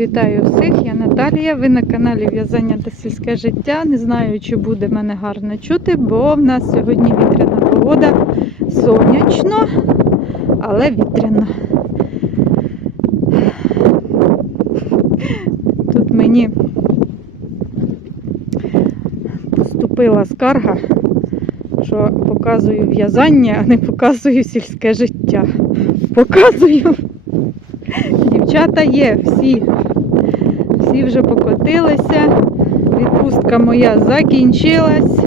Вітаю всіх, я Наталія. Ви на каналі В'язання та сільське життя. Не знаю, чи буде мене гарно чути, бо в нас сьогодні вітряна погода. Сонячно, але вітряно. Тут мені поступила скарга, що показую в'язання, а не показую сільське життя. Показую. Дівчата є, всі. Всі вже покотилися. Відпустка моя закінчилась.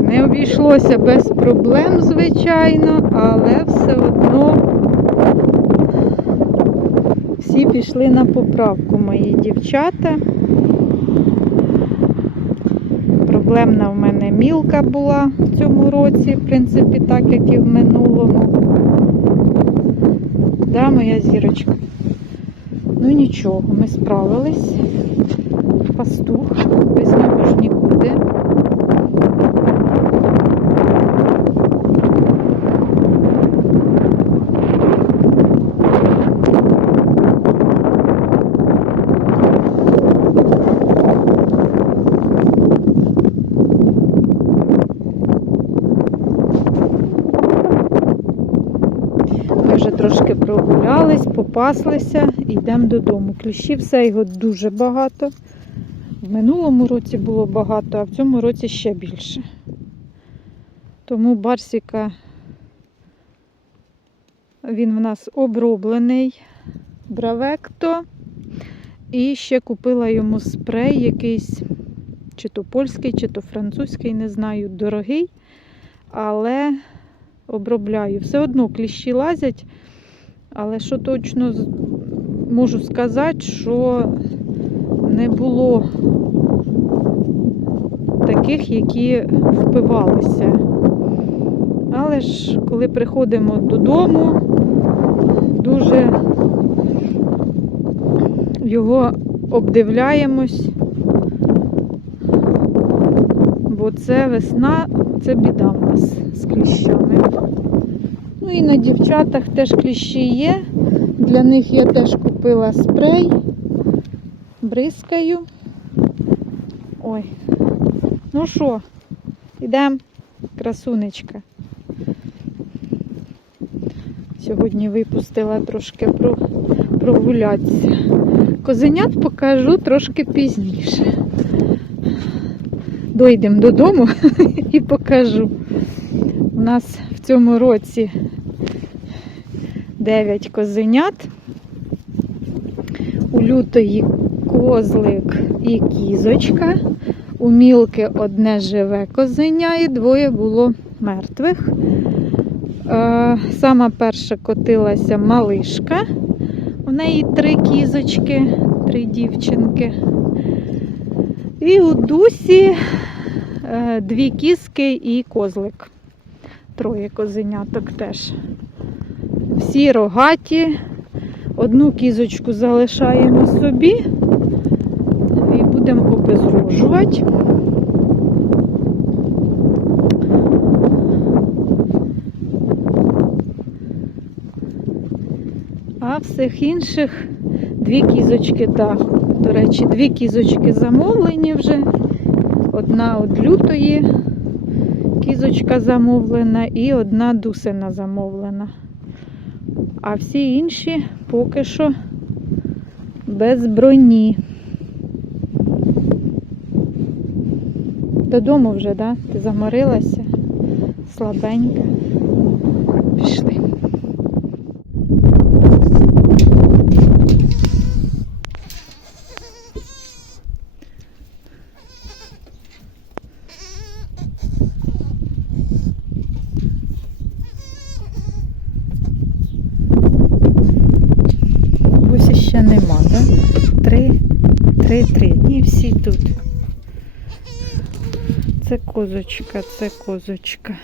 Не обійшлося без проблем, звичайно, але все одно всі пішли на поправку мої дівчата. Проблемна в мене мілка була в цьому році, в принципі, так як і в минулому. Да, моя зірочка. Ну нічого, ми справились. Пастух, без нього ж нікуди. Вже трошки прогулялись, попаслися йдемо додому. Кліщів все його дуже багато. В минулому році було багато, а в цьому році ще більше. Тому барсіка він в нас оброблений бравекто. І ще купила йому спрей якийсь, чи то польський, чи то французький, не знаю, дорогий. Але обробляю. Все одно кліщі лазять, але що точно можу сказати, що не було таких, які впивалися. Але ж коли приходимо додому, дуже його обдивляємось, це весна, це біда в нас з кліщами. Ну і на дівчатах теж кліщі є. Для них я теж купила спрей, бризкаю. Ой. Ну що, йдемо, красунечка. Сьогодні випустила трошки прогулятися. Козенят покажу трошки пізніше. Дойдемо додому і покажу. У нас в цьому році 9 козенят. У лютої козлик і кізочка. У мілки одне живе козеня і двоє було мертвих. Е, Сама перша котилася малишка. У неї три кізочки, три дівчинки. І у дусі е, дві кізки і козлик. Троє козеняток теж. Всі рогаті. Одну кізочку залишаємо собі і будемо обезрожувати. А всіх інших дві кізочки, так. До речі, дві кізочки замовлені вже. Одна од лютої кізочка замовлена і одна дусина замовлена. А всі інші поки що без броні. Додому вже, да? Ти заморилася? Слабенька. Пішли. Ось ще нема, да? Три, три, три. І всі тут. Це козочка, це козочка.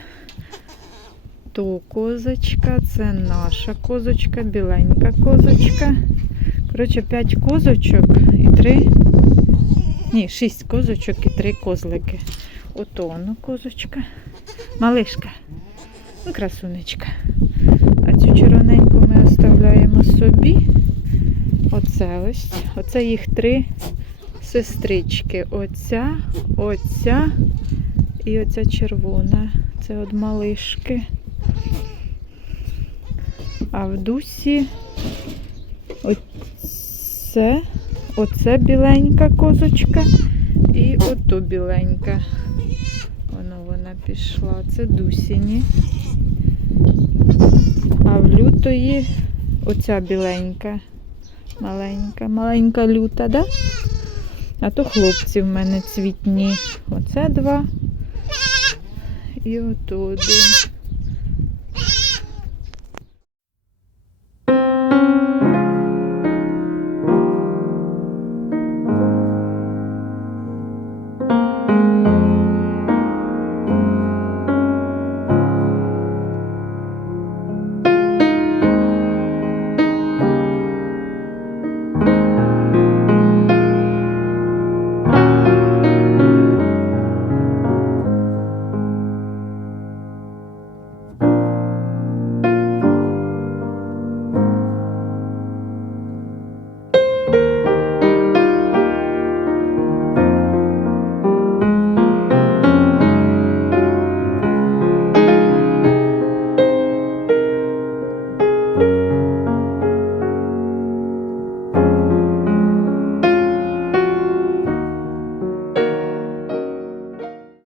То козочка, це наша козочка, біленька козочка. Коротше, п'ять козочок і три. Ні, шість козочок і три козлики. Ото воно козочка. Малишка. Ну, красунечка. А цю червоненьку ми оставляємо собі. Оце. Оце їх три сестрички. Оця, оця і оця червона. Це от малишки. А в дусі оце, оце біленька козочка і ото біленька. Воно вона пішла. Це дусіні. А в лютої оця біленька. Маленька, маленька люта, да? А то хлопці в мене цвітні. Оце два. І ото один.